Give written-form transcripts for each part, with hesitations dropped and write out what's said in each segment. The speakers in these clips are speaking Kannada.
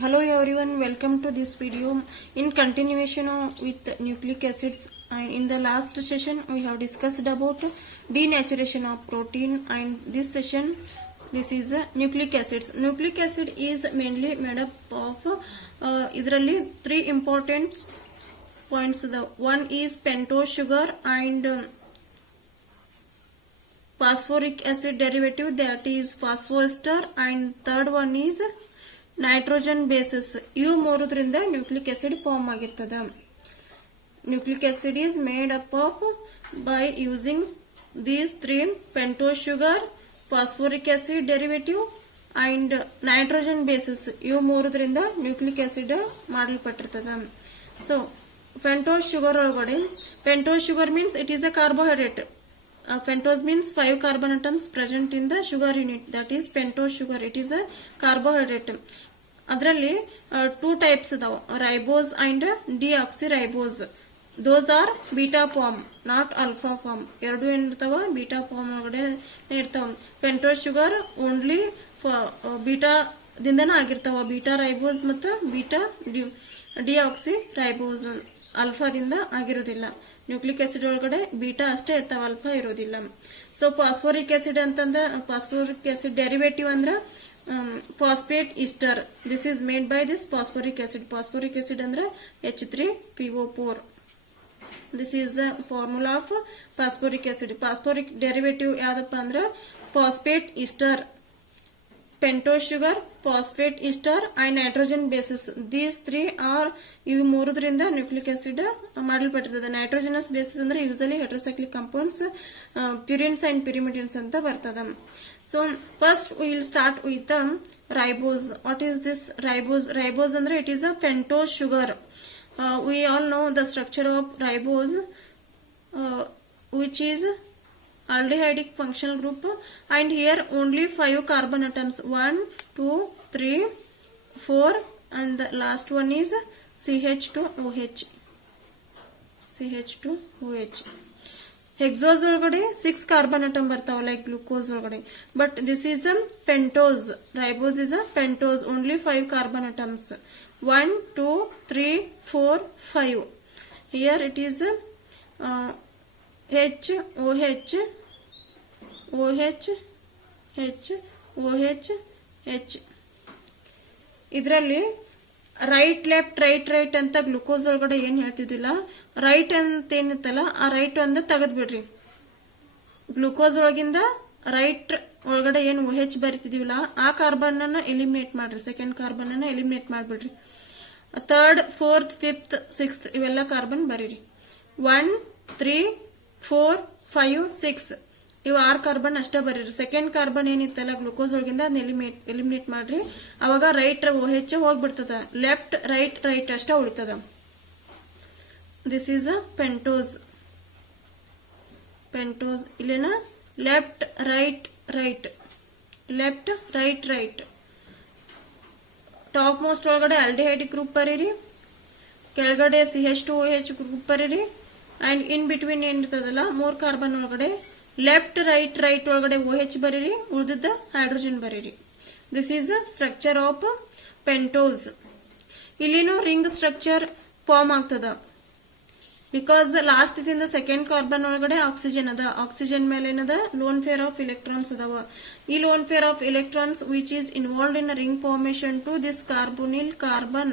Hello everyone, welcome to this video. In continuation with nucleic acids, and in the last session we have discussed about denaturation of protein, and this session this is nucleic acids. Nucleic acid is mainly made up of idರಲ್ಲಿ three important points. The one is pentose sugar and phosphoric acid derivative, that is phosphoester, and third one is nitrogen bases. ಇವು ಮೂರರಿಂದ ನ್ಯೂಕ್ಲಿಕ್ ಆಸಿಡ್ ಫಾರ್ಮ್ ಆಗಿರ್ತದ. Nucleic acid is made up of by using these three: pentose sugar, phosphoric acid derivative and nitrogen bases. ಇವು ಮೂರರಿಂದ ನ್ಯೂಕ್ಲಿಕ್ ಆಸಿಡ್ ಮಾಡಲ್ಪಟ್ಟಿರ್ತದ. ಸೊ ಪೆಂಟೋಸ್ ಶುಗರ್ ಒಳಗಡೆ, pentose sugar means it is a carbohydrate. Pentose means 5 carbon atoms present in the sugar unit, that is pentose sugar. It is a carbohydrate. ಅದರಲ್ಲಿ two types ಅದಾವ, ribose and deoxyribose. Those are beta form, not alpha form. ಎರಡು ಏನಿರ್ತಾವ, ಬೀಟಾ ಫಾರ್ಮ್ ಒಳಗಡೆ ಇರ್ತಾವ. ಪೆಂಟೋಸ್ ಶುಗರ್ ಓನ್ಲಿ ಬೀಟಾ ದಿಂದನ ಆಗಿರ್ತಾವ, ಬೀಟಾ ರೈಬೋಸ್ ಮತ್ತು ಬೀಟಾ ಡಿಆಕ್ಸಿರೈಬೋಸ್. ಅಲ್ಫಾದಿಂದ ಆಗಿರೋದಿಲ್ಲ. ನ್ಯೂಕ್ಲಿಕ್ ಆಸಿಡ್ ಒಳಗಡೆ ಬೀಟಾ ಅಷ್ಟೇ ಇರ್ತಾವ, ಅಲ್ಫಾ ಇರೋದಿಲ್ಲ. ಸೊ ಫಾಸ್ಫೋರಿಕ್ ಆಸಿಡ್ ಅಂತಂದ್ರೆ, ಫಾಸ್ಫೋರಿಕ್ ಆಸಿಡ್ ಡೆರಿವೇಟಿವ್ ಅಂದ್ರೆ phosphate Easter. This is made by this phosphoric acid. Phosphoric acid ಅಂದ್ರೆ H3PO4. This is the formula of phosphoric acid. Phosphoric derivative ಯಾವ್ದಪ್ಪ ಅಂದ್ರೆ phosphate Easter, pentose sugar, phosphate ester and nitrogen bases. These three are ಇವು ಮೂರರಿಂದ ನ್ಯೂಕ್ಲಿಕ್ ಆಸಿಡ್ ಮಾಡಲ್ಪಟ್ಟಿರ್ತದೆ. ನೈಟ್ರೋಜನಸ್ ಬೇಸಸ್ ಅಂದ್ರೆ usually heterocyclic compounds, purines and pyrimidines ಅಂತ ಬರ್ತದ. So first we will start with ribose. What is this ribose? Ribose ಅಂದ್ರೆ it is a pentose sugar. We all know the structure of ribose, which is aldehydic functional group, and here only 5 carbon atoms, 1 2 3 4, and the last one is CH2OH. Hexose ಒಳಗಡೆ 6 carbon atom ಬರ್ತಾವ, like glucose ಒಳಗಡೆ. But this is a pentose. Ribose is a pentose, only 5 carbon atoms, 1 2 3 4 5. Here it is HOH OH H OH H. ಇದರಲ್ಲಿ ರೈಟ್ ಲೆಫ್ಟ್ ರೈಟ್ ರೈಟ್ ಅಂತ ಗ್ಲುಕೋಸ್ ಒಳಗಡೆ ಏನ್ ಹೇಳ್ತಿದ್ದಿಲ್ಲ, ರೈಟ್ ಅಂತ ಏನಿತ್ತಲ್ಲ ಆ ರೈಟ್ ಒಂದು ತೆಗೆದ್ಬಿಡ್ರಿ. ಗ್ಲುಕೋಸ್ ಒಳಗಿಂದ ರೈಟ್ ಒಳಗಡೆ ಏನು OH ಬರಿತಿದೀವಲ್ಲ ಆ ಕಾರ್ಬನ್ ಅನ್ನ ಎಲಿಮಿನೇಟ್ ಮಾಡ್ರಿ, ಸೆಕೆಂಡ್ ಕಾರ್ಬನ್ ಅನ್ನ ಎಲಿಮಿನೇಟ್ ಮಾಡ್ಬಿಡ್ರಿ. ಥರ್ಡ್, ಫೋರ್ತ್, ಫಿಫ್ತ್, ಸಿಕ್ಸ್ತ್ ಇವೆಲ್ಲ ಕಾರ್ಬನ್ ಬರೀರಿ. 1 3 4 5 6 ಇವು 6 ಕಾರ್ಬನ್ ಅಷ್ಟೇ ಬರೀರಿ. ಸೆಕೆಂಡ್ ಕಾರ್ಬನ್ ಏನಿತ್ತಲ್ಲ ಗ್ಲುಕೋಸ್ ಒಳಗಿಂದ ಅದನ್ನ ಎಲಿಮಿನೇಟ್ ಮಾಡ್ರಿ. ಅವಾಗ ರೈಟ್ OH ಹೋಗ್ಬಿಡ್ತದ, ಲೆಫ್ಟ್ ರೈಟ್ ರೈಟ್ ಅಷ್ಟೇ ಉಳಿತದ. This is a pentose. Pentose ಇಲ್ಲೇನ left right right, left right right. Top most ಒಳಗಡೆ ಆಲ್ಡಿಹೈಡಿಕ್ ಗ್ರೂಪ್ ಬರೀರಿ, ಕೆಳಗಡೆ CH2OH ಗ್ರೂಪ್ ಬರೀರಿ, ಅಂಡ್ ಇನ್ ಬಿಟ್ವೀನ್ ಏನಿರ್ತದಲ್ಲ 3 ಕಾರ್ಬನ್ ಒಳಗಡೆ ಲೆಫ್ಟ್ ರೈಟ್ ರೈಟ್ ಒಳಗಡೆ OH ಬರೀರಿ, ಉಳಿದಿದ್ದ ಹೈಡ್ರೋಜನ್ ಬರೀರಿ. This is structure of pentose. ಇಲ್ಲಿನೂ ರಿಂಗ್ ಸ್ಟ್ರಕ್ಚರ್ ಫಾರ್ಮ್ ಆಗ್ತದ, ಬಿಕಾಸ್ ಲಾಸ್ಟ್ ದಿಂದ ಸೆಕೆಂಡ್ ಕಾರ್ಬನ್ ಒಳಗಡೆ ಆಕ್ಸಿಜನ್ ಅದ. ಆಕ್ಸಿಜನ್ ಮೇಲೆ ಏನದ, ಲೋನ್ ಪೇರ್ ಆಫ್ ಇಲೆಕ್ಟ್ರಾನ್ಸ್ ಅದಾವ. ಈ lone pair of electrons which is involved in ring formation to this carbonyl carbon,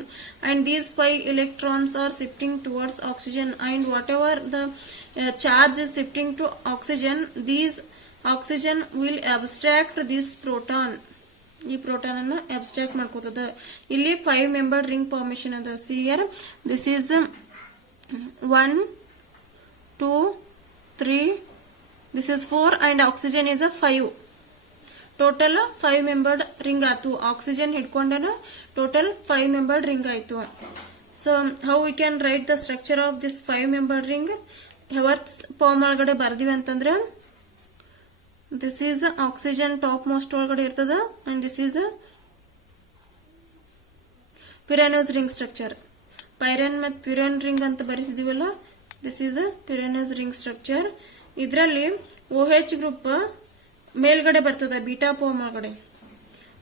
and these 5 electrons are shifting towards oxygen, and whatever the charge is shifting to oxygen, these oxygen will abstract this proton. ಈ ಪ್ರೋಟಾನ್ ಅನ್ನ ಅಬ್ಸ್ಟ್ರಾಕ್ಟ್ ಮಾಡ್ಕೋತದ. ಇಲ್ಲಿ 5 membered ring formation ಅದ. See here, this is 1 2 3, this is 4, and oxygen is a 5. Total 5 membered ring ಆಯ್ತು. ಆಕ್ಸಿಜನ್ ಹಿಡ್ಕೊಂಡನ ಟೋಟಲ್ 5 membered ring ಆಯ್ತು. So how we can write the structure of this 5 membered ring? Haworth form ಒಳಗಡೆ ಬರ್ದಿವಿ ಅಂತಂದ್ರೆ, this is oxygen top most ಒಳಗಡೆ ಇರ್ತದ, and this is furanose ring structure. Pyran ಮತ್ತು ಪ್ಯುರಾನ್ ರಿಂಗ್ ಅಂತ ಬರೀತಿದೀವಲ್ಲ, this is furanose ring structure. ಇದರಲ್ಲಿ OH ಗ್ರೂಪ್ ಮೇಲ್ಗಡೆ ಬರ್ತದ, ಬೀಟಾ ಫಾರ್ಮ್ ಒಳಗಡೆ.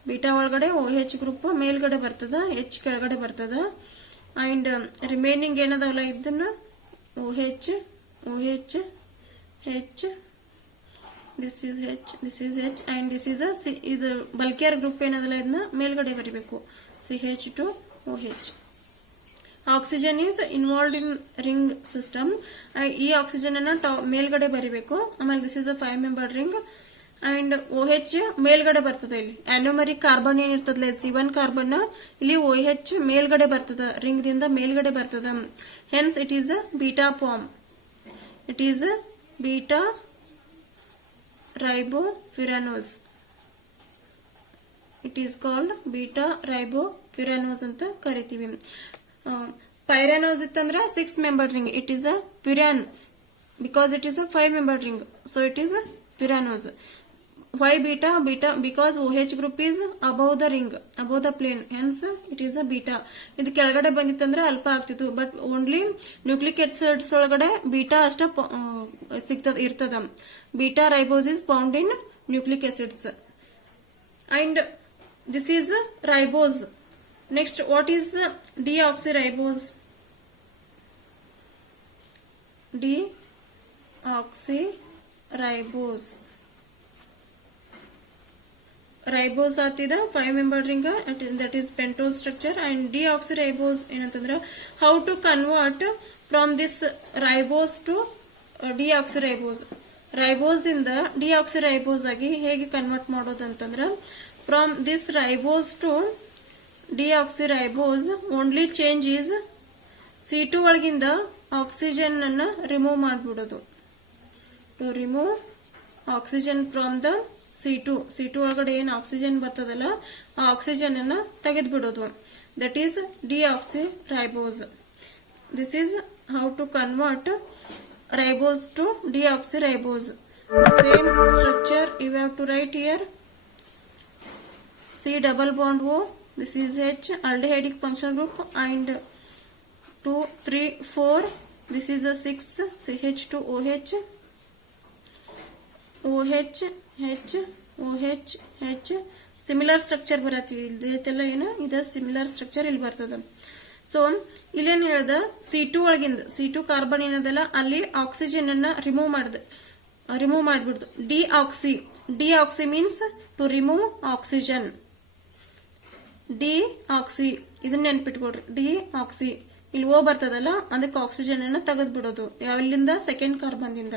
ಬೀಟಾ ಒಳಗಡೆ OH ಗ್ರೂಪ್ ಮೇಲ್ಗಡೆ ಬರ್ತದ, H ಕೆಳಗಡೆ ಬರ್ತದ. ಅಂಡ್ ರಿಮೈನಿಂಗ್ ಏನದಾವಲ್ಲ ಇದನ್ನ OH H this is H and this is a ಇದು ಬಲ್ಕಿಯರ್ ಗ್ರೂಪ್ ಏನದಲ್ಲ ಇದನ್ನ ಮೇಲ್ಗಡೆ ಬರಿಬೇಕು CH2OH. Oxygen is involved in ring system. ಈ ಆಕ್ಸಿಜನ್ ಅನ್ನ ಮೇಲ್ಗಡೆ ಬರಿಬೇಕು. ಆಮೇಲೆ this is a 5 member ring and OH ಮೇಲ್ಗಡೆ ಬರ್ತದೆ. ಇಲ್ಲಿ ಆನೋಮರಿಕ್ ಕಾರ್ಬನ್ ಏನಿರ್ತದಲ್ಲ C1 ಕಾರ್ಬನ್ ಇಲ್ಲಿ OH ಮೇಲ್ಗಡೆ ಬರ್ತದ, ರಿಂಗ್ ದಿಂದ ಮೇಲ್ಗಡೆ ಬರ್ತದ. Hence it is a beta form. It is a beta ribofuranose. It is called beta ribofuranose ಅಂತ ಕರಿತೀವಿ. ಪೈರಾನೋಸ್ ಇತ್ತಂದ್ರೆ 6 member ring. It is a furan because it is a 5 member ring. So it is a furanose. Why beta? Beta because OH group is above the ring, above the plane. Hence it is a beta. ಇದು ಕೆಳಗಡೆ ಬಂದಿತ್ತಂದ್ರೆ ಅಲ್ಫಾ ಆಗ್ತಿತ್ತು. ಬಟ್ ಓನ್ಲಿ ನ್ಯೂಕ್ಲಿಕ್ ಆಸಿಡ್ಸ್ ಒಳಗಡೆ ಬೀಟಾ ಅಷ್ಟ ಇರ್ತದ. Beta ribose is found in nucleic acids. And this is ribose. Next what is deoxyribose? Deoxyribose ribose ಆತಿದ 5 member ring, that is pentose structure. And deoxyribose ಏನಂತಂದ್ರೆ how to convert from this ribose to deoxyribose. Ribose ಇಂದ ಡಿಆಕ್ಸಿರೈಬೋಸ್ ಆಗಿ ಹೇಗೆ ಕನ್ವರ್ಟ್ ಮಾಡೋದಂತಂದ್ರೆ from this ribose to deoxyribose only change is C2 ಒಳಗಿಂದ ಆಕ್ಸಿಜನ್ ಅನ್ನ ರಿಮೂವ್ ಮಾಡಿಬಿಡೋದು. To remove oxygen from the C2 ಒಳಗಡೆ ಏನು ಆಕ್ಸಿಜನ್ ಬರ್ತದಲ್ಲ ಆ ಆಕ್ಸಿಜನ್ ಅನ್ನ ತೆಗೆದು ಬಿಡೋದು. That is deoxyribose. This is how to convert ribose to deoxyribose. Same structure you have to write here. C double bond O. This is H aldehydic functional group and 2, 3, 4. This is the 6 CH2OH. OH H OH H similar structure ಬರತ್ತಿ. ಇದೆಲ್ಲ ಏನ ಇದು ಸಿಮಿಲರ್ ಸ್ಟ್ರಕ್ಚರ್ ಇಲ್ಲಿ ಬರ್ತದ. ಸೊ ಇಲ್ಲೇನ್ ಹೇಳ್ದ C2 ಒಳಗಿಂದ C2 ಕಾರ್ಬನ್ ಏನದಲ್ಲ ಅಲ್ಲಿ ಆಕ್ಸಿಜನ್ ಅನ್ನ ರಿಮೂವ್ ಮಾಡ್ಬಿಡ್ದು. Deoxy means to remove oxygen. Deoxy ಇದನ್ನ ನೆನ್ಪಿಟ್ಕೊಡ್ರಿ. ಡಿಆಕ್ಸಿ ಇಲ್ಲಿ ಓ ಬರ್ತದಲ್ಲ ಅದಕ್ಕೆ ಆಕ್ಸಿಜನ್ ಅನ್ನ ತೆಗೆದು ಬಿಡೋದು. ಯಾವಲ್ಲಿಂದ? ಸೆಕೆಂಡ್ ಕಾರ್ಬನ್ದಿಂದ.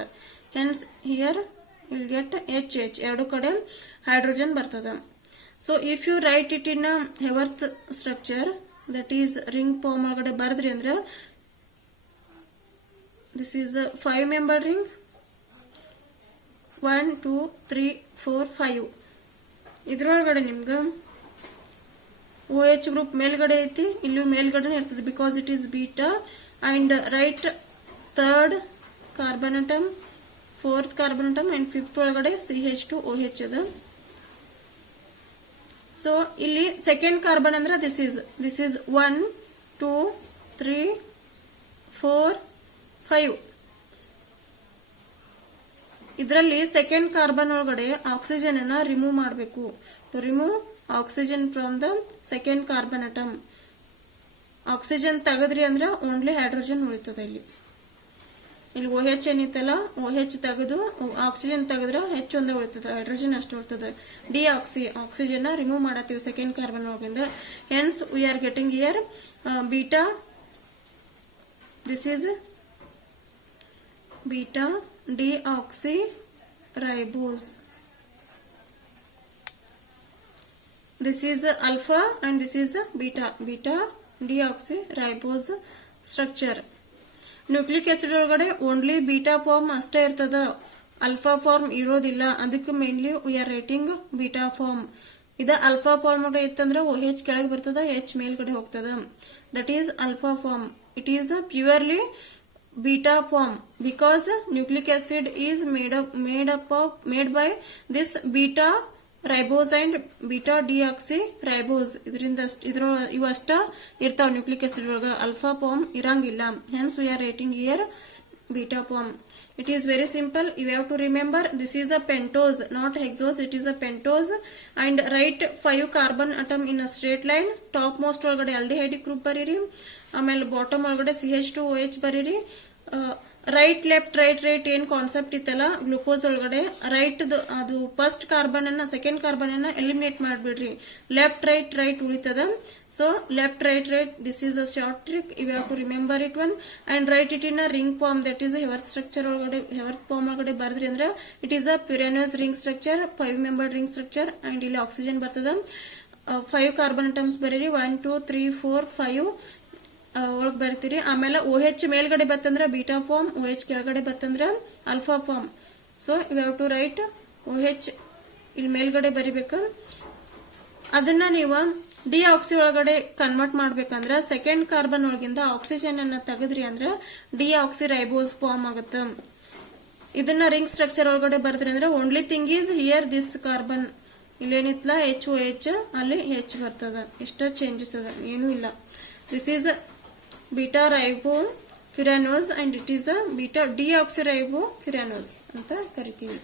Hence here will get H ಎರಡು ಕಡೆ ಹೈಡ್ರೋಜನ್ ಬರ್ತದ. So if you write it in Haworth structure that is ring form ಒಳಗಡೆ ಬರದ್ರಿ ಅಂದ್ರೆ ದಿಸ್ ಈಸ್ 5 ಮೆಂಬರ್ ರಿಂಗ್. 1 2 3 4 5. ಇದ್ರೊಳಗಡೆ ನಿಮ್ಗ OH ಗ್ರೂಪ್ ಮೇಲ್ಗಡೆ ಐತಿ, ಇಲ್ಲಿ ಮೇಲ್ಗಡೆ ಇರ್ತದೆ because it is beta. And right 3rd carbon atom, 4th carbon atom and 5th ಒಳಗಡೆ CH2OH ಅದ. ಸೊ ಇಲ್ಲಿ ಸೆಕೆಂಡ್ ಕಾರ್ಬನ್ ಅಂದ್ರೆ ದಿಸ್ ಈಸ್ 1 2 3 4 5. ಇದರಲ್ಲಿ ಸೆಕೆಂಡ್ ಕಾರ್ಬನ್ ಒಳಗಡೆ ಆಕ್ಸಿಜನ್ ಅನ್ನ ರಿಮೂವ್ ಮಾಡಬೇಕು. To remove oxygen from the second carbon atom. Oxygen ತೆಗದ್ರಿ ಅಂದ್ರೆ ಓನ್ಲಿ ಹೈಡ್ರೋಜನ್ ಉಳಿತದ. ಇಲ್ಲಿ OH ಏನಿತ್ತಲ್ಲ OH ತೆಗೆದು ಆಕ್ಸಿಜನ್ ತೆಗೆದ್ರೆ H ಒಂದೇ ಉಳಿತದ, ಹೈಡ್ರೋಜನ್ ಅಷ್ಟು ಉಳಿತದ. ಆಕ್ಸಿಜನ್ ರಿಮೂವ್ ಮಾಡತ್ತೀವಿ ಸೆಕೆಂಡ್ ಕಾರ್ಬನ್ ಒಳಗಿಂದ. Hence we are getting here beta. This is beta deoxyribose. This is alpha and this is beta deoxyribose structure. Nucleic acid ಒಳಗಡೆ ಓನ್ಲಿ ಬೀಟಾ ಫಾರ್ಮ್ ಅಷ್ಟೇ ಇರ್ತದ, ಅಲ್ಫಾ ಫಾರ್ಮ್ ಇರೋದಿಲ್ಲ. ಅದಕ್ಕೆ mainly we are writing beta form. ಇದ ಅಲ್ಫಾ ಫಾರ್ಮ್ ಒಳಗಡೆ ಇತ್ತಂದ್ರೆ OH ಕೆಳಗೆ ಬರ್ತದ, H ಮೇಲ್ಗಡೆ ಹೋಗ್ತದ. That is alpha form. It is purely beta form because nucleic acid is made by this beta ribose and beta deoxyribose. ಇದರಿಂದ ಇವು ಅಷ್ಟ ಇರ್ತಾವ ನ್ಯೂಕ್ಲಿಕ್ ಆಸಿಡ್ ಒಳಗ, ಅಲ್ಫಾ ಫಾರ್ಮ್ ಇರಂಗಿಲ್ಲ. Hence we are writing here beta form. It is very simple. You have to remember this is a pentose, not hexose. It is a pentose. And write 5 carbon atom in a straight line. Topmost ಒಳಗಡೆ aldehyde group ಬರೀರಿ, ಆಮೇಲೆ ಬಾಟಮ್ ಒಳಗಡೆ CH2OH ಬರೀರಿ. ರೈಟ್ ಲೆಫ್ಟ್ ರೈಟ್ ರೈಟ್ ಏನ್ ಕಾನ್ಸೆಪ್ಟ್ ಇತ್ತಲ್ಲ ಗ್ಲೂಕೋಸ್ ಒಳಗಡೆ, ರೈಟ್ ಅದು ಫಸ್ಟ್ ಕಾರ್ಬನ್ ಅನ್ನ ಸೆಕೆಂಡ್ ಕಾರ್ಬನ್ ಅನ್ನ ಎಲಿಮಿನೇಟ್ ಮಾಡ್ಬಿಡ್ರಿ, ಲೆಫ್ಟ್ ರೈಟ್ ರೈಟ್ ಉಳಿತದ. So left right right, this is a short trick, you have to remember it one and write it in a ring form. That is Haworth structure ಒಳಗಡೆ, ಹೆವರ್ತ್ ಫಾರ್ಮ್ ಒಳಗಡೆ ಬರೆದ್ರಿ ಅಂದ್ರೆ it is a pyranose ring structure, 5 membered ring structure. And ಇಲ್ಲಿ ಆಕ್ಸಿಜನ್ ಬರ್ತದ. 5 ಕಾರ್ಬನ್ ಅಟಮ್ಸ್ ಬರೀರಿ, 1 2 3 4 5 ಒಳಗ್ ಬರ್ತೀರಿ. ಆಮೇಲೆ OH ಮೇಲ್ಗಡೆ ಬತ್ತಂದ್ರ ಬೀಟಾ ಫಾರ್ಮ್, OH ಕೆಳಗಡೆ ಬತ್ತಂದ್ರ alpha form. So you have to write OH ಇಲ್ಲಿ ಮೇಲ್ಗಡೆ ಬರಿಬೇಕು. ಅದನ್ನ ನೀವು ಡಿಆಕ್ಸಿ ಒಳಗಡೆ ಕನ್ವರ್ಟ್ ಮಾಡ್ಬೇಕಂದ್ರ ಸೆಕೆಂಡ್ ಕಾರ್ಬನ್ ಒಳಗಿಂದ ಆಕ್ಸಿಜನ್ ಅನ್ನ ತೆಗೆದ್ರಿ ಅಂದ್ರ ಡಿಆಕ್ಸಿ ರೈಬೋಸ್ ಫಾರ್ಮ್ ಆಗುತ್ತೆ. ಇದನ್ನ ರಿಂಗ್ ಸ್ಟ್ರಕ್ಚರ್ ಒಳಗಡೆ ಬರ್ದ್ರಿ ಅಂದ್ರೆ only thing is here this carbon ಇಲ್ಲೇನಿತ್ಲ HOH ಅಲ್ಲಿ H ಬರ್ತದ. ಇಷ್ಟ ಚೇಂಜಸ್ ಅದ, ಏನೂ ಇಲ್ಲ. This is beta ribofuranos and it is a beta deoxyribofuranos ಅಂತ ಕರಿತೀವಿ.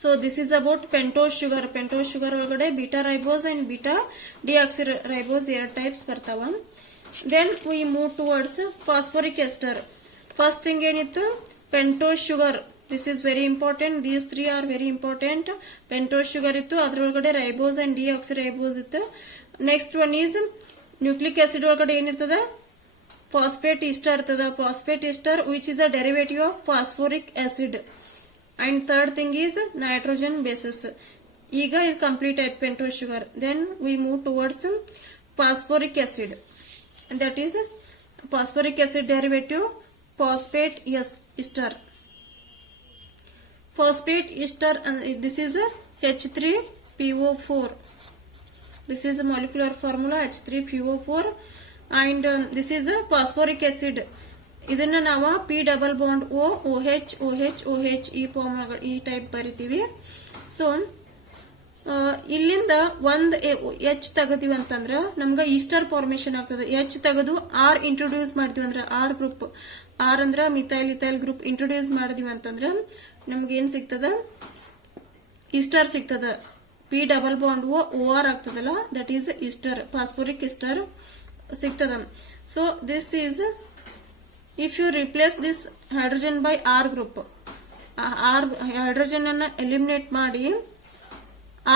So this is about pentose sugar. Pentose sugar ಒಳಗಡೆ beta ribose and beta deoxyribose ಎರಡು ಟೈಪ್ಸ್ ಬರ್ತಾವ. Then we move towards phosphoric ester. First thing ಏನಿತ್ತು, pentose sugar. This is very important. These three are very important. Pentose sugar ಇತ್ತು, ಅದರೊಳಗಡೆ ribose and deoxyribose ಇತ್ತು. Next one is nucleic acid ಒಳಗಡೆ ಏನಿರ್ತದ, ಫಾಸ್ಫೇಟ್ ಈಸ್ಟರ್ ಇರ್ತದ. Phosphate ester which is a derivative of phosphoric acid. And third thing is nitrogen bases. ಈಗ ಇದು ಕಂಪ್ಲೀಟ್ ಆಯ್ತು pentose sugar. Then we move towards phosphoric acid. That is phosphoric acid derivative phosphate ester. Phosphate ester, this is a H3PO4. This is a molecular formula H3PO4 and this is a phosphoric acid. ಇದನ್ನ ನಾವು P double bond O OH OH OH ಈ ಫಾರ್ಮ್ ಈ ಟೈಪ್ ಬರಿತೀವಿ. ಸೊ ಇಲ್ಲಿಂದ ಒಂದ್ H ತೆಗದಿವಿ ಅಂತಂದ್ರ ನಮ್ಗ ಈಸ್ಟರ್ ಫಾರ್ಮೇಶನ್ ಆಗ್ತದೆ. H ತೆಗೆದು R ಇಂಟ್ರೊಡ್ಯೂಸ್ ಮಾಡ್ತೀವಿ ಅಂದ್ರೆ R ಗ್ರೂಪ್, R ಅಂದ್ರ ಮಿಥೈಲ್ ಇಥೈಲ್ ಗ್ರೂಪ್ ಇಂಟ್ರೊಡ್ಯೂಸ್ ಮಾಡಿದೀವಿ ಅಂತಂದ್ರ ನಮ್ಗೆ ಏನ್ ಸಿಗ್ತದ, ಈಸ್ಟರ್ ಸಿಗ್ತದ. P double bond O OR ಆಗ್ತದಲ್ಲ, that is ester, phosphoric ester ಸಿಗ್ತದ. So this is if you replace this hydrogen by R group, R hydrogen ಅನ್ನ ಎಲಿಮಿನೇಟ್ ಮಾಡಿ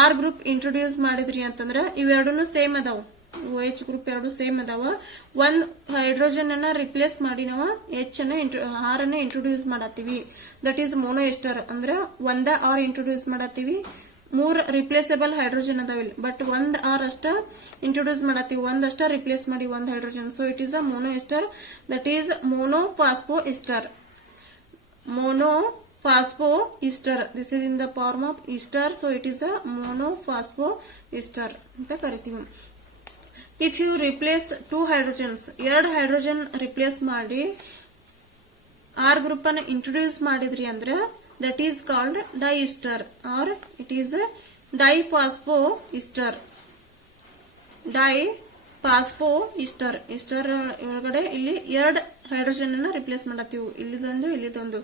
R group ಇಂಟ್ರೊಡ್ಯೂಸ್ ಮಾಡಿದ್ರಿ ಅಂತಂದ್ರ ಇವೆರಡೂ ಸೇಮ್ ಅದಾವ, OH ಗ್ರೂಪ್ ಎರಡು ಸೇಮ್ ಅದಾವ. ಒಂದ್ ಹೈಡ್ರೋಜನ್ ಅನ್ನ ರಿಪ್ಲೇಸ್ ಮಾಡಿ ನಾವು H ಅನ್ನ R ಅನ್ನ ಇಂಟ್ರೊಡ್ಯೂಸ್ ಮಾಡತ್ತೀವಿ, ದಟ್ ಈಸ್ ಮೋನೋ ಎಸ್ಟರ್. ಅಂದ್ರ ಒಂದ R ಇಂಟ್ರೊಡ್ಯೂಸ್ ಮಾಡತ್ತೀವಿ, 3 ರಿಪ್ಲೇಸಬಲ್ ಹೈಡ್ರೋಜನ್ ಅದಾವಿಲ್ಲ, ಬಟ್ ಒಂದ್ R ಅಷ್ಟ ಇಂಟ್ರೊಡ್ಯೂಸ್ ಮಾಡತ್ತೀವಿ, ಒಂದಷ್ಟ ರಿಪ್ಲೇಸ್ ಮಾಡಿ ಒಂದ್ hydrogen. So it is a mono ester, that is mono phospho ester. Mono phospho ester, this is in the form of ester. So it is a mono phospho ester ಅಂತ ಕರಿತೀವಿ. If you replace 2 hydrogens, 2 hydrogen replace ಮಾಡಿ R ಗ್ರೂಪ್ ಅನ್ನ ಇಂಟ್ರೊಡ್ಯೂಸ್ ಮಾಡಿದ್ರಿ ಅಂದ್ರೆ that is called diester or it is a diphosphoester. Diphosphoester ester ಒಳಗಡೆ ಇಲ್ಲಿ 2 ಹೈಡ್ರೋಜನ್ ಅನ್ನ ರಿಪ್ಲೇಸ್ ಮಾಡತ್ತೀವಿ, ಇಲ್ಲಿದೊಂದು ಇಲ್ಲಿದೊಂದು.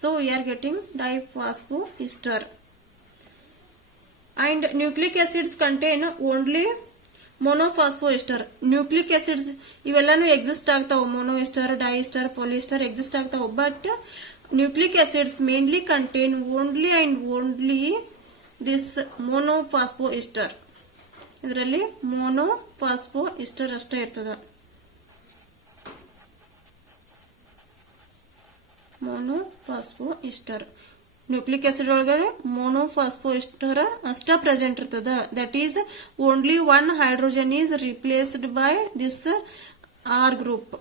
So we are getting diphosphoester. and nucleic acids contain only monophosphoester. Nucleic acids ಇವೆಲ್ಲಾನು ಎಕ್ಸಿಸ್ಟ್ ಆಗ್ತಾವ, mono ester, diester, polyester exist ಆಗ್ತಾವ. But nucleic acids mainly contain only and only this monophosphoester. ಇದರಲ್ಲಿ monophosphoester ಅಷ್ಟೇ ಇರ್ತದ. monophosphoester ನ್ಯೂಕ್ಲಿಕ್ ಆಸಿಡ್ ಒಳಗಡೆ monophosphoester ಅಷ್ಟ ಪ್ರೆಸೆಂಟ್ ಇರ್ತದ. That is only 1 hydrogen is replaced by this R group.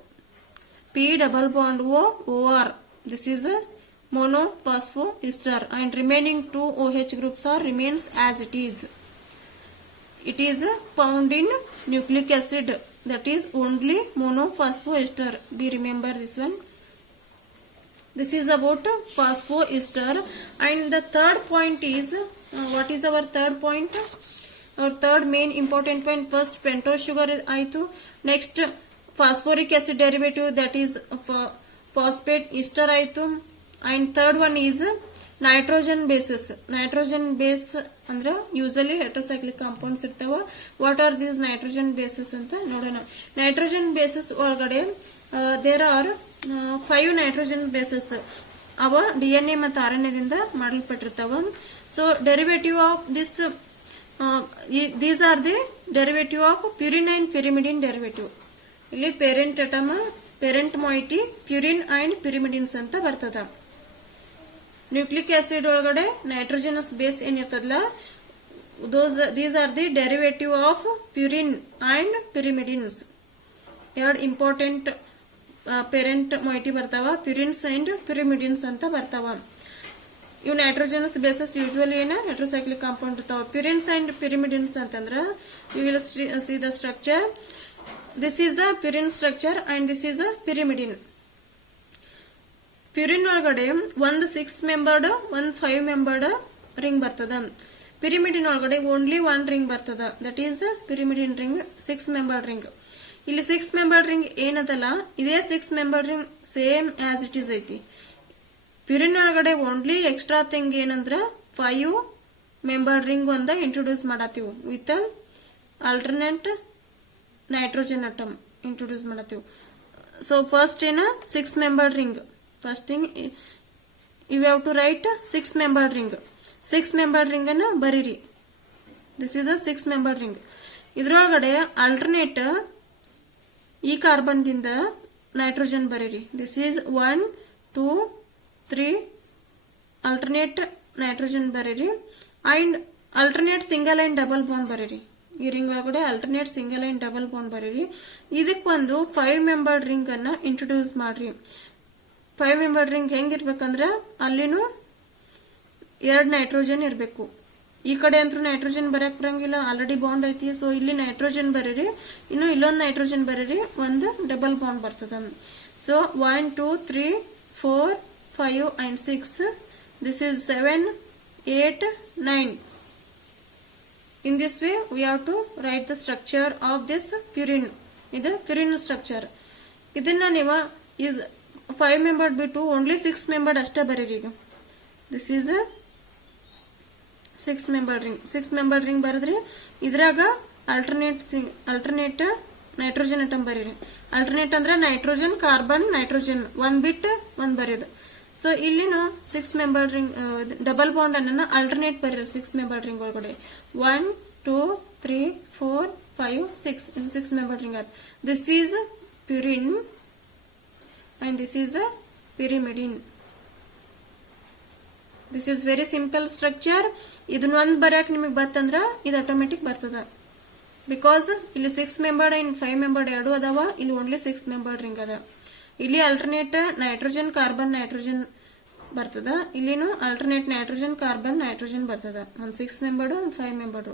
P double bond O OR. This is a monophosphoester and remaining 2 OH groups are remains as it is. It is found in nucleic acid, that is only monophosphoester. Be remember this one. This is about phosphoester. And the third point is what is our third point? Our third main important point, first pentose sugar aitu, next phosphoric acid derivative, that is phosphate ester ಆಯ್ತು. And third one is nitrogen bases. Nitrogen base ಅಂದ್ರೆ ಯೂಸಲಿ ಹೆಟ್ರೋಸೈಕ್ಲಿಕ್ ಕಾಂಪೌಂಡ್ಸ್ ಇರ್ತಾವ. What are these nitrogen bases ಅಂತ ನೋಡೋಣ. ನೈಟ್ರೋಜನ್ ಬೇಸಸ್ ಒಳಗಡೆ ದೇರ್ ಆರ್ 5 ನೈಟ್ರೋಜನ್ ಬೇಸಸ್ ಅವ DNA ಮತ್ತು RNA ದಿಂದ ಮಾಡಲ್ಪಟ್ಟಿರ್ತಾವ. So derivative of this these are the derivative of purine and pyrimidine derivative. ಇಲ್ಲಿ parent atom, parent moiety, purine and pyrimidines ಅಂತ ಬರ್ತದ. ನ್ಯೂಕ್ಲಿಕ್ ಆಸಿಡ್ ಒಳಗಡೆ nitrogenous base ಏನಿರ್ತದಲ್ಲ, these are the derivative of purine and pyrimidines. ಎರಡು ಇಂಪಾರ್ಟೆಂಟ್ ಪೇರೆಂಟ್ ಮೊಯಿಟಿ ಬರ್ತಾವ, ಪ್ಯೂರಿನ್ಸ್ ಅಂಡ್ ಪಿರಿಮಿಡಿನ್ಸ್ ಅಂತ ಬರ್ತಾವ. ಇವು ನೈಟ್ರೋಜನಸ್ ಬೇಸಸ್ ಯೂಶುವಲಿ ಏನ ಹೆಟ್ರೋಸೈಕ್ಲಿಕ್ ಕಾಂಪೌಂಡ್ ಇರ್ತಾವ. ಪ್ಯೂರಿನ್ಸ್ ಅಂಡ್ ಪಿರಿಮಿಡಿನ್ಸ್ ಅಂತಂದ್ರ you will see the structure. This is a purine structure and this is a pyrimidine. Purine ಒಳಗಡೆ ಒಂದು 6 ಮೆಂಬರ್ಡ್, ಒಂದು 5 ಮೆಂಬರ್ಡ್ ರಿಂಗ್ ಬರ್ತದ. ಪಿರಿಮಿಡಿನ್ ಒಳಗಡೆ ಓನ್ಲಿ 1 ರಿಂಗ್ ಬರ್ತದ. That is pyrimidine ring, 6 membered ring. ಇಲ್ಲಿ 6 ಮೆಂಬರ್ಡ್ ರಿಂಗ್ ಏನದಲ್ಲ, ಇದೇ 6 membered ring same as it is ಐತಿ. ಪ್ಯೂರಿನ್ ಒಳಗಡೆ ಓನ್ಲಿ ಎಕ್ಸ್ಟ್ರಾ ಥಿಂಗ್ ಏನಂದ್ರ 5 ಮೆಂಬರ್ಡ್ ರಿಂಗ್ ಒಂದ ಇಂಟ್ರೊಡ್ಯೂಸ್ ಮಾಡತ್ತೀವಿ with alternate nitrogen atom introduce ಮಾಡತ್ತೀವಿ. ಸೊ ಫಸ್ಟ್ ಏನ 6 membered ring. First thing, you have to write 6 membered ring. 6 membered ring ಅನ್ನ ಬರೀರಿ. This is a 6 membered ring. ಇದ್ರೊಳಗಡೆ ಆಲ್ಟರ್ನೇಟ್ ಈ ಕಾರ್ಬನ್ ದಿಂದ ನೈಟ್ರೋಜನ್ ಬರೀರಿ. This is 1, 2, 3 ಆಲ್ಟರ್ನೇಟ್ ನೈಟ್ರೋಜನ್ ಬರೀರಿ. And alternate single and double bond ಬರೀರಿ. ಈ ರಿಂಗ್ ಒಳಗಡೆ alternate single and double bond ಬರೀರಿ. ಇದಕ್ಕೊಂದು 5 membered ರಿಂಗ್ ಅನ್ನ ಇಂಟ್ರೊಡ್ಯೂಸ್ ಮಾಡ್ರಿ. 5 ಮೆಂಬರ್ಡ್ ರಿಂಗ್ ಹೆಂಗಿರ್ಬೇಕಂದ್ರ ಅಲ್ಲಿನೂ 2 ನೈಟ್ರೋಜನ್ ಇರಬೇಕು. ಈ ಕಡೆ ಅಂತೂ ನೈಟ್ರೋಜನ್ ಬರಕ್ ಬರಂಗಿಲ್ಲ, ಆಲ್ರೆಡಿ ಬಾಂಡ್ ಐತಿ. ಸೊ ಇಲ್ಲಿ ನೈಟ್ರೋಜನ್ ಬರೀರಿ, ಇನ್ನು ಇಲ್ಲೊಂದು ನೈಟ್ರೋಜನ್ ಬರೀರಿ, ಒಂದು ಡಬಲ್ ಬಾಂಡ್ ಬರ್ತದ. So 1, 2, 3, 4, 5 and 6. This is 7, 8, 9. In this way we have to write the structure of this purine. ಇದು purine structure. ಇದನ್ನ ನೀವು is 5 membered ಬಿಟ್ಟು ಓನ್ಲಿ 6 membered ಅಷ್ಟೇ ಬರೀರಿ. ಈಗ ದಿಸ್ ಈಸ್ 6 membered ರಿಂಗ್. 6 membered ರಿಂಗ್ ಬರೆದ್ರಿ. ಇದ್ರಾಗ ಆಲ್ಟರ್ನೇಟ್ ನೈಟ್ರೋಜನ್ ಅಟಮ್ ಬರೀರಿ. ಆಲ್ಟರ್ನೇಟ್ ಅಂದ್ರೆ ನೈಟ್ರೋಜನ್, ಕಾರ್ಬನ್, ನೈಟ್ರೋಜನ್ ಒಂದ್ ಬಿಟ್ಟು ಒಂದ್ ಬರೆಯೋದು. ಸೊ ಇಲ್ಲಿನೂ 6 membered ರಿಂಗ್ ಡಬಲ್ ಬಾಂಡ್ ಅನ್ನ ಆಲ್ಟರ್ನೇಟ್ ಬರೀರಿ 6 membered ರಿಂಗ್ ಒಳಗಡೆ. 1, 2, 3, 4, 5, 6 ಇದು 6 membered ರಿಂಗ್ ಆಯ್ತು. This is purine and this is a pyrimidine. This is very simple structure. ಇದನ್ನ ಒಂದು ಬರಕ್ ನಿಮಗೆ ಬರ್ತಂದ್ರ ಇದು ಆಟೋಮೆಟಿಕ್ ಬರ್ತದ. ಬಿಕಾಸ್ ಇಲ್ಲಿ 6 membered and 5 membered ಎರಡು ಅದಾವ. ಇಲ್ಲಿ ಓನ್ಲಿ 6 membered ರಿಂಗ್ ಅದ. ಇಲ್ಲಿ ಆಲ್ಟರ್ನೇಟ್ ನೈಟ್ರೋಜನ್, ಕಾರ್ಬನ್, ನೈಟ್ರೋಜನ್ ಬರ್ತದ. ಇಲ್ಲಿನೂ ಆಲ್ಟರ್ನೇಟ್ ನೈಟ್ರೋಜನ್, ಕಾರ್ಬನ್, ನೈಟ್ರೋಜನ್ ಬರ್ತದ. ಒಂದು 6 membered and 5 membered.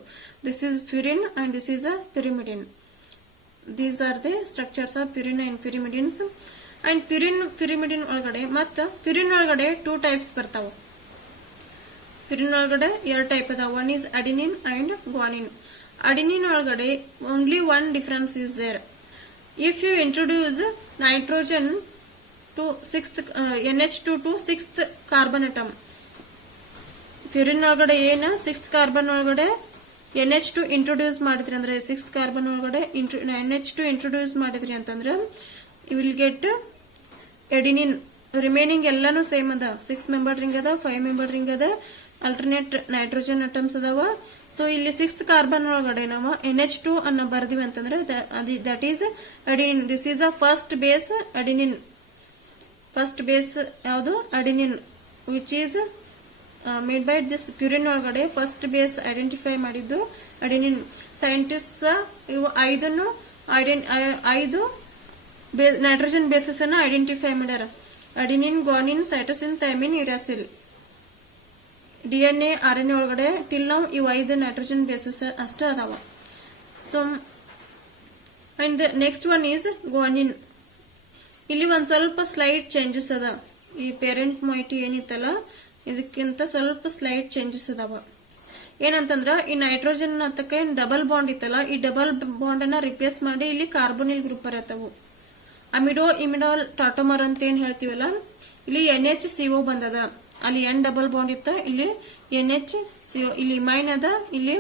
This is purine and this is a pyrimidine. These are the structures of purine and pyrimidines. And pyrimidine ಒಳಗಡೆ ಮತ್ತ ಪ್ಯೂರಿನ್ ಒಳಗಡೆ 2 ಟೈಪ್ಸ್ ಬರ್ತಾವ. ಪ್ಯೂರಿನ್ ಒಳಗಡೆ 2 ಟೈಪ್ ಅದಾವ. One is adenine and guanine. Adenine ಒಳಗಡೆ only 1 difference is there. If you introduce nitrogen to 6th NH2 to 6th carbon atom. Purine ಒಳಗಡೆ ಏನ 6th ಕಾರ್ಬನ್ ಒಳಗಡೆ NH2 ಇಂಟ್ರೊಡ್ಯೂಸ್ ಮಾಡಿದ್ರಿ ಅಂದ್ರೆ 6th ಕಾರ್ಬನ್ ಒಳಗಡೆ NH2 ಇಂಟ್ರೊಡ್ಯೂಸ್ ಮಾಡಿದ್ರಿ ಅಂತಂದ್ರೆ you will get adenine. Remaining ಎಲ್ಲಾನು ಸೇಮ್ ಅದ. 6 membered ರಿಂಗ್ ಅದ, 5 membered ರಿಂಗ್ ಅದ, ಆಲ್ಟರ್ನೇಟ್ ನೈಟ್ರೋಜನ್ ಅಟಮ್ಸ್ ಅದಾವ. ಸೊ ಇಲ್ಲಿ 6th ಕಾರ್ಬನ್ ಒಳಗಡೆ ನಾವು NH2 ಅನ್ನ ಬರ್ದಿವಿ ಅಂತಂದ್ರೆ that is adenine. This is a first base adenine. First base ಯಾವುದು? Adenine, which is made by this purine ಒಳಗಡೆ ಫಸ್ಟ್ ಬೇಸ್ ಐಡೆಂಟಿಫೈ ಮಾಡಿದ್ದು ಅಡಿನಿನ್. ಸೈಂಟಿಸ್ಟ್ಸ್ ಇವು 5 ನೈಟ್ರೋಜನ್ ಬೇಸಸ್ ಅನ್ನ ಐಡೆಂಟಿಫೈ ಮಾಡ್ಯಾರ. Adenine, guanine, cytosine, thymine, uracil. DNA, RNA ಒಳಗಡೆ ಟಿಲ್ ನಾವು ಇವು 5 ನೈಟ್ರೋಜನ್ ಬೇಸಸ್ ಅಷ್ಟೇ ಅದಾವ. So and next one is guanine. ಇಲ್ಲಿ ಒಂದ್ ಸ್ವಲ್ಪ ಸ್ಲೈಟ್ ಚೇಂಜಸ್ ಅದ. ಈ ಪೇರೆಂಟ್ ಮೊಯಿಟಿ ಏನಿತ್ತಲ್ಲ ಇದಕ್ಕಿಂತ ಸ್ವಲ್ಪ ಸ್ಲೈಟ್ ಚೇಂಜಸ್ ಅದಾವ. ಏನಂತಂದ್ರ ಈ ನೈಟ್ರೋಜನ್ ಹತ್ತಕ್ಕೆ ಡಬಲ್ ಬಾಂಡ್ ಇತ್ತಲ್ಲ, ಈ ಡಬಲ್ ಬಾಂಡ್ ಅನ್ನ ರಿಪ್ಲೇಸ್ ಮಾಡಿ ಇಲ್ಲಿ ಕಾರ್ಬೊನಿಲ್ ಗ್ರೂಪ್ ಬರತ್ತವು. ಅಮಿಡೋ ಇಮಿಡಾಲ್ ಟಾಟೋಮರ್ ಅಂತ ಏನ್ ಹೇಳ್ತೀವಲ್ಲ, ಇಲ್ಲಿ NHCO ಬಂದದ, ಅಲ್ಲಿ N ಡಬಲ್ ಬಾಂಡ್ ಇತ್ತ, ಇಲ್ಲಿ NHCO, ಇಲ್ಲಿ ಇಮೈನ್ ಅದ, ಇಲ್ಲಿ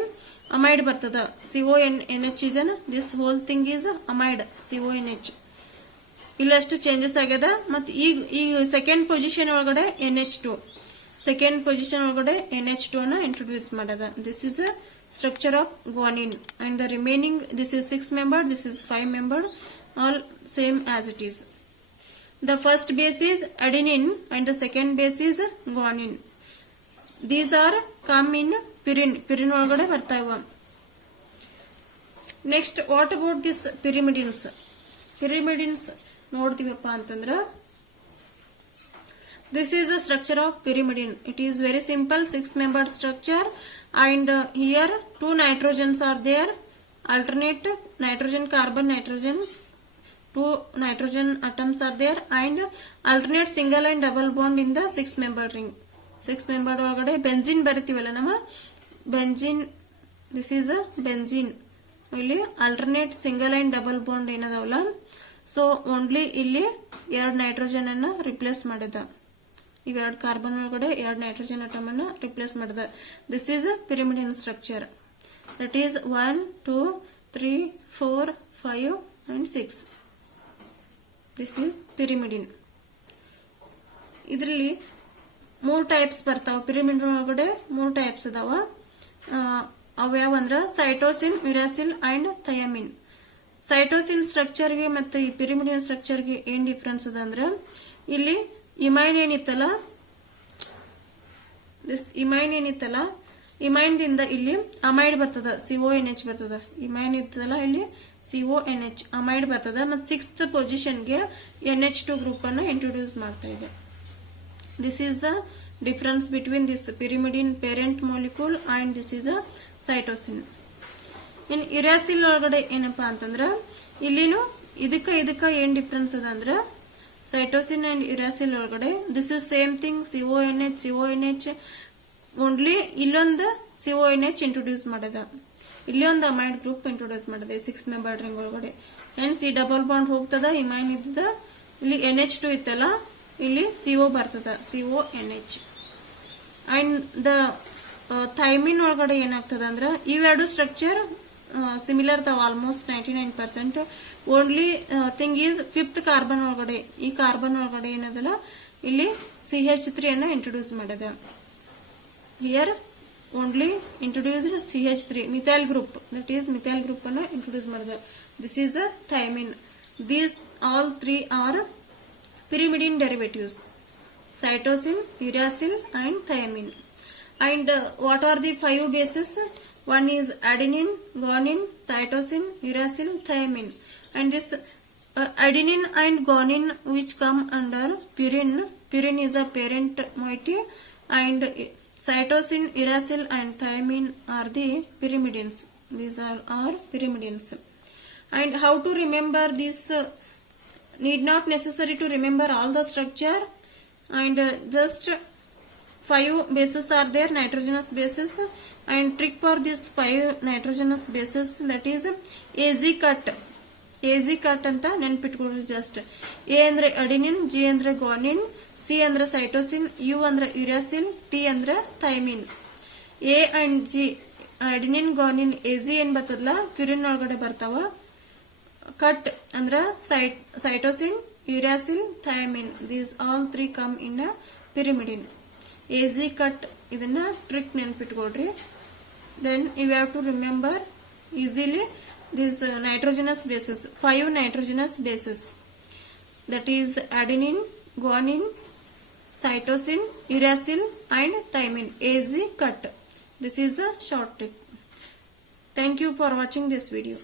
ಅಮೈಡ್ ಬರ್ತದ. CONH is an this whole thing is amide CONH. ಇಲ್ಲಷ್ಟು ಚೇಂಜಸ್ ಆಗ್ಯದ. ಮತ್ತು ಈಗ ಸೆಕೆಂಡ್ ಪೊಸಿಷನ್ ಒಳಗಡೆ NH2, ಸೆಕೆಂಡ್ ಪೊಸಿಷನ್ ಒಳಗಡೆ NH2 ನ ಇಂಟ್ರೊಡ್ಯೂಸ್ ಮಾಡದ. This is a structure of guanine and the remaining this is 6 membered, this is 5 membered, all same as it is. The first base is adenine and the second base is guanine. These are come in purine ಒಳಗಡೆ ಬರ್ತಾವ. ನೆಕ್ಸ್ಟ್ ವಾಟ್ ಅಬೌಟ್ ದಿಸ್ ಪಿರಿಮಿಡಿನ್ಸ್ ನೋಡ್ತೀವಪ್ಪ ಅಂತಂದ್ರ, this is a structure of pyrimidine. It is very simple 6 membered structure and here 2 nitrogens are there, alternate nitrogen carbon nitrogen, 2 nitrogen atoms are there and alternate single and double bond in the 6 membered ring. 6 membered ಒಳಗಡೆ ಬೆಂಜಿನ್ ಬರಿತೀವಲ್ಲ ನಮ್ಮ benzene, this is a benzene. ಇಲ್ಲಿ alternate single and double bond ಏನದಾವಲ್ಲ, ಸೊ ಓನ್ಲಿ ಇಲ್ಲಿ 2 ನೈಟ್ರೋಜನ್ ಅನ್ನ ರಿಪ್ಲೇಸ್ ಮಾಡಿದ, ಇವೆರಡು ಕಾರ್ಬನ್ ಒಳಗಡೆ 2 ನೈಟ್ರೋಜನ್ ಅಟಮ್ ಅನ್ನ ರಿಪ್ಲೇಸ್ ಮಾಡಿದ. This is a pyrimidine structure. That is 1 2 3 4 5 and 6. This is pyrimidine. ಇದರಲ್ಲಿ 3 ಟೈಪ್ಸ್ ಬರ್ತಾವ. ಪಿರಿಮಿಡಿನ್ ಒಳಗಡೆ 3 ಟೈಪ್ಸ್ ಅದಾವ. ಅವ ಯಾವಂದ್ರ cytosine, uracil and thymine. Cytosine ಸ್ಟ್ರಕ್ಚರ್ಗೆ ಮತ್ತು ಈ ಪಿರಿಮಿಡಿನ್ ಸ್ಟ್ರಕ್ಚರ್ಗೆ ಏನ್ ಡಿಫ್ರೆನ್ಸ್ ಅದ ಅಂದ್ರೆ, ಇಲ್ಲಿ ಇಮೈನ್ ಏನಿತ್ತಲ್ಲ, ಇಮೈನ್ ದಿಂದ ಇಲ್ಲಿ ಅಮೈಡ್ ಬರ್ತದ, CONH ಬರ್ತದ. ಇಮೈನ್ ಇತ್ತಲ್ಲ ಇಲ್ಲಿ CONH ಅಮೈಡ್ ಬರ್ತದ. ಮತ್ತು 6th ಪೊಸಿಷನ್ಗೆ NH2 ಗ್ರೂಪ್ ಅನ್ನ ಇಂಟ್ರೊಡ್ಯೂಸ್ ಮಾಡ್ತಾ ಇದೆ. This is the difference between this pyrimidine parent molecule and this is a cytosine. In uracil ಒಳಗಡೆ ಏನಪ್ಪಾ ಅಂತಂದ್ರ, ಇಲ್ಲಿನೂ ಇದಕ್ಕ ಏನ್ ಡಿಫರೆನ್ಸ್ ಅದ ಅಂದ್ರ, ಸೈಟೋಸಿನ್ ಅಂಡ್ ಯುರಾಸಿಲ್ ಒಳಗಡೆ this is same thing, CONH only ಇಲ್ಲೊಂದು CONH ಇಂಟ್ರೊಡ್ಯೂಸ್ ಮಾಡದ, ಇಲ್ಲಿ ಒಂದು ಅಮೈಡ್ ಗ್ರೂಪ್ ಇಂಟ್ರೊಡ್ಯೂಸ್ ಮಾಡದೆ 6 ಮೆಂಬರ್ಡ್ ರಿಂಗ್ ಒಳಗಡೆ. ಅಂಡ್ C ಡಬಲ್ ಬಾಂಡ್ ಹೋಗ್ತದ, ಇಮೈನ್ ಇದ್ದದ, ಇಲ್ಲಿ NH2 ಇತ್ತಲ್ಲ, ಇಲ್ಲಿ CO ಬರ್ತದ, CONH. ಅಂಡ್ ದ ಥೈಮಿನ್ ಒಳಗಡೆ ಏನಾಗ್ತದ ಅಂದ್ರ, ಇವೆರಡು ಸ್ಟ್ರಕ್ಚರ್ ಸಿಮಿಲರ್ ತಾವ almost 99%. Only thing is 5th carbon ಒಳಗಡೆ, ಈ ಕಾರ್ಬನ್ ಒಳಗಡೆ ಏನದಲ್ಲ, ಇಲ್ಲಿ CH3 ಅನ್ನ ಇಂಟ್ರೊಡ್ಯೂಸ್ ಮಾಡದ. Here only introduced CH3 methyl group, that is methyl group ಅನ್ನ ಇಂಟ್ರೊಡ್ಯೂಸ್ ಮಾಡದ. This is a thymine. These all 3 are pyrimidine derivatives: cytosine, uracil and thiamine. And what are the 5 bases? One is adenine, guanine, cytosine, uracil, thiamine. And this adenine and guanine which come under purine. Purine is a parent moiety, and cytosine, uracil and thiamine are the pyrimidines. These are pyrimidines. And how to remember this? Need not necessary to remember all the structure, and just 5 bases are there, nitrogenous bases. And trick for this 5 nitrogenous bases, that is AZ cut. AZ cut anta ನೆನಪಿಟ್ಕೊಳ್ಳಿ. ಜಸ್ಟ್ A ಅಂದ್ರೆ ಅಡೆನಿನ್, G ಅಂದ್ರೆ guanine, C ಅಂದ್ರೆ cytosine, U ಅಂದ್ರೆ uracil, T ಅಂದ್ರೆ thymine. A and G adenine, guanine, AZ ಏನ್ ಬರ್ತದಲ್ಲ ಪ್ಯೂರಿನ್ ಒಳಗಡೆ ಬರ್ತಾವ. ಕಟ್ ಅಂದ್ರ cytosine, uracil, thiamine. These all 3 come in a pyrimidine. AZ cut ಇದನ್ನ trick ನೆನಪಿಟ್ಕೊಳ್ರಿ. Then you have to remember easily these nitrogenous bases, 5 nitrogenous bases, that is adenine, guanine, cytosine, uracil and thymine. AZ cut. This is a short trick. Thank you for watching this video.